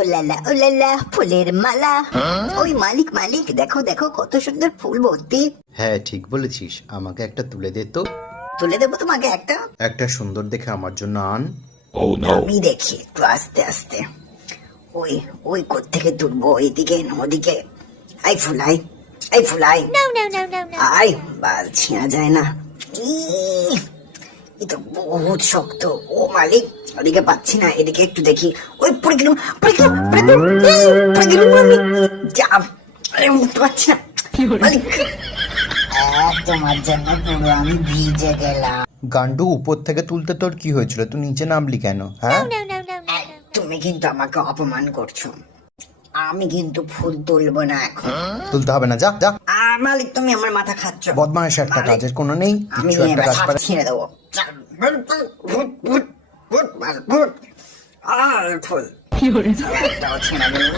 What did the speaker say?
Ooh la la ফুলের মালা। ওই মালিক মালিক, দেখো দেখো কত সুন্দর ফুল ভর্তি। হ্যাঁ ঠিক বলেছিস, আমাকে একটা তুলে দে তো। তুলে দেবো তোমাকে একটা। একটা সুন্দর দেখে আমার জন্য আন। আমি দেখি একটু আস্তে আস্তে। ওই ওই কোত্থেকে তুলবো, এইদিকে না ওদিকে? আই ফুলাই, আই ফুলাই, আই বাল ছিঁড়া যায় না। এ তো বহুত শক্ত। ও মালিক, ওদিকে পাচ্ছি না, এদিকে একটু দেখি। ওই পড়ে গেলাম, পড়ে গেলাম, পড়ে গেলাম, পড়ে গেলাম আমি। যা, আরে উঠতে পারছি না মালিক। তোমার জন্য পুরো আমি ভিজে গেলাম। গান্ডু, উপর থেকে তুলতে তোর কি হয়েছিল? তুই নিচে নামলি কেন? হ্যাঁ, তুমি কিন্তু আমাকে অপমান করছো। আমি কিন্তু ফুল তুলবো না এখন। তুলতে হবে না, যা যা। মালিক তুমি আমার মাথা খাচ্ছ। বদমাইশ একটা, মালিক, কাজের কোনো নেই, আমি কিছু একটা কাজ পারে। ছিঁড়ে দেবো। ফুল একটাও ছিঁড়ে দেবো।